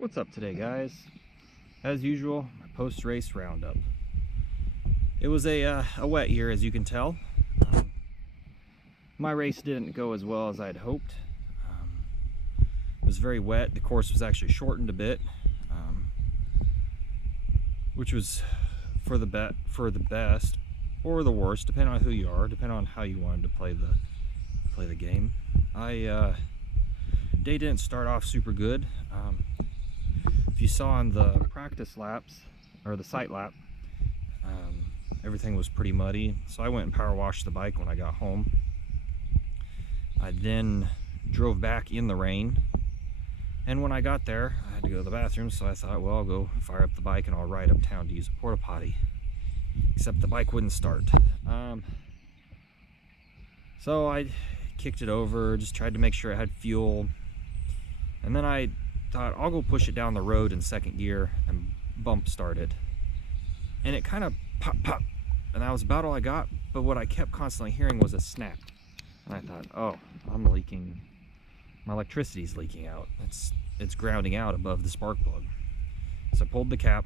What's up today, guys? As usual, my post-race roundup. It was a wet year, as you can tell. My race didn't go as well as I'd hoped. It was very wet. The course was actually shortened a bit, which was for the best or the worst, depending on who you are, depending on how you wanted to play the game. Day didn't start off super good. If you saw on the practice laps, or the sight lap, everything was pretty muddy, so I went and power washed the bike when I got home. I then drove back in the rain, and when I got there, I had to go to the bathroom, so I thought, well, I'll go fire up the bike and I'll ride uptown to use a porta potty. Except the bike wouldn't start. So I kicked it over, just tried to make sure it had fuel, and then I thought I'll go push it down the road in second gear and bump start it, and it kind of pop, and that was about all I got. But what I kept constantly hearing was a snap, and I thought, oh, I'm leaking, my electricity's leaking out, it's grounding out above the spark plug. So I pulled the cap,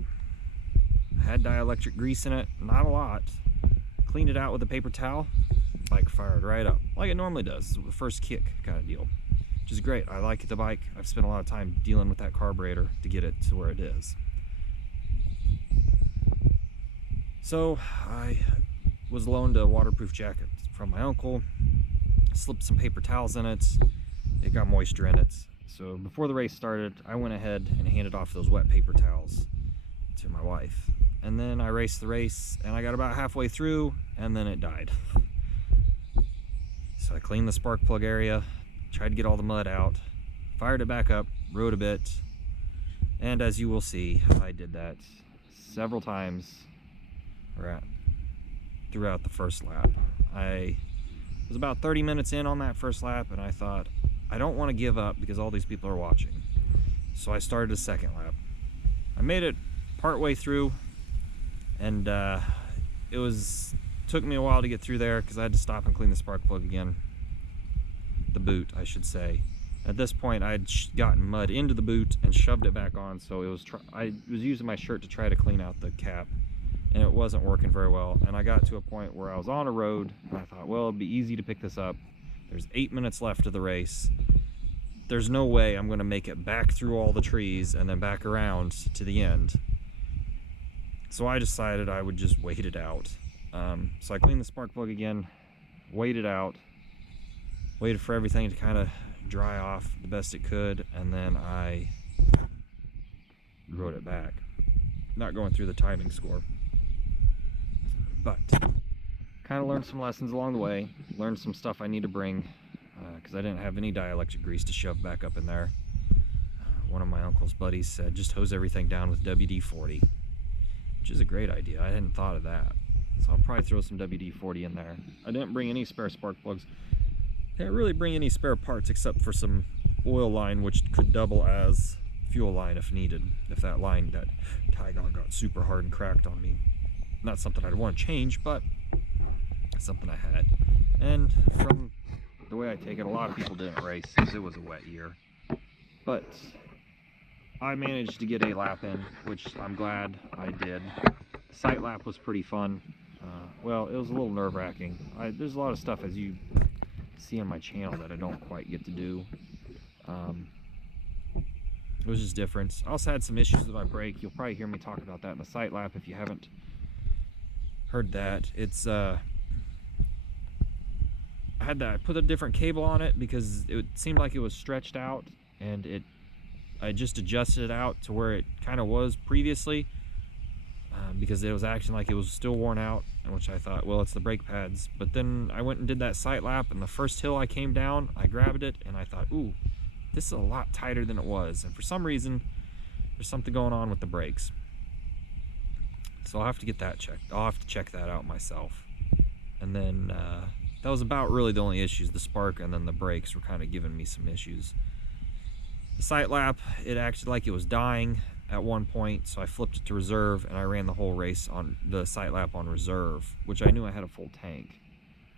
had dielectric grease in it, not a lot, cleaned it out with a paper towel, bike fired right up like it normally does, the first kick kind of deal, which is great. I like the bike. I've spent a lot of time dealing with that carburetor to get it to where it is. So I was loaned a waterproof jacket from my uncle, slipped some paper towels in it, it got moisture in it. So before the race started, I went ahead and handed off those wet paper towels to my wife. And then I raced the race, and I got about halfway through, and then it died. So I cleaned the spark plug area, tried to get all the mud out, fired it back up, rode a bit, and as you will see, I did that several times throughout the first lap. I was about 30 minutes in on that first lap, and I thought, I don't want to give up because all these people are watching. So I started a second lap. I made it partway through, and took me a while to get through there because I had to stop and clean the spark plug again. The boot, I should say. At this point, I had gotten mud into the boot and shoved it back on, so I was using my shirt to try to clean out the cap, and it wasn't working very well. And I got to a point where I was on a road, and I thought, well, it'd be easy to pick this up. There's 8 minutes left of the race. There's no way I'm going to make it back through all the trees and then back around to the end. So I decided I would just wait it out. So I cleaned the spark plug again, waited out, waited for everything to kind of dry off the best it could, and then I rode it back. Not going through the timing score, but kind of learned some lessons along the way, learned some stuff I need to bring, because I didn't have any dielectric grease to shove back up in there. One of my uncle's buddies said, just hose everything down with WD-40, which is a great idea. I hadn't thought of that. So I'll probably throw some WD-40 in there. I didn't bring any spare spark plugs. Didn't really bring any spare parts except for some oil line, which could double as fuel line if needed. If that line, that Tygon, got super hard and cracked on me. Not something I'd want to change, but something I had. And from the way I take it, a lot of people didn't race because it was a wet year. But I managed to get a lap in, which I'm glad I did. The sight lap was pretty fun. Well, it was a little nerve-wracking. There's a lot of stuff, as you see on my channel, that I don't quite get to do. It was just different. I also had some issues with my brake. You'll probably hear me talk about that in the sight lap if you haven't heard that. It's I put a different cable on it because it seemed like it was stretched out, and I just adjusted it out to where it kind of was previously, because it was acting like it was still worn out, which I thought, well, it's the brake pads. But then I went and did that sight lap, and the first hill I came down, I grabbed it, and I thought, ooh, this is a lot tighter than it was. And for some reason, there's something going on with the brakes. So I'll have to get that checked. I'll have to check that out myself. And then that was about really the only issues. The spark and then the brakes were kind of giving me some issues. The sight lap, it acted like it was dying at one point, so I flipped it to reserve, and I ran the whole race on the sight lap on reserve, which I knew I had a full tank.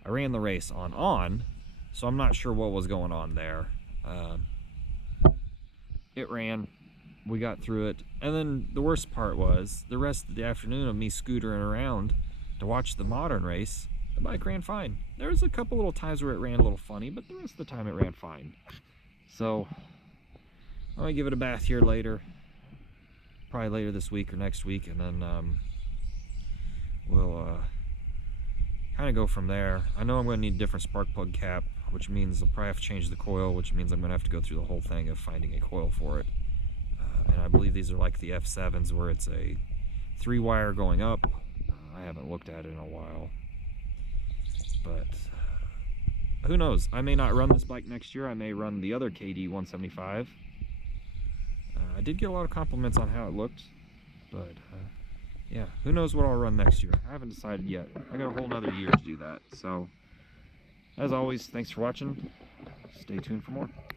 I ran the race on, so I'm not sure what was going on there. It ran, we got through it. And then the worst part was the rest of the afternoon of me scootering around to watch the modern race. The bike ran fine. There was a couple little times where it ran a little funny, but the rest of the time it ran fine. So I'm gonna give it a bath here later, probably later this week or next week, and then we'll kind of go from there. I know I'm going to need a different spark plug cap, which means I'll probably have to change the coil, which means I'm going to have to go through the whole thing of finding a coil for it. And I believe these are like the F7s, where it's a 3-wire going up. I haven't looked at it in a while, but who knows? I may not run this bike next year. I may run the other KD175. I did get a lot of compliments on how it looked, but yeah, who knows what I'll run next year. I haven't decided yet. I got a whole nother year to do that. So, as always, thanks for watching. Stay tuned for more.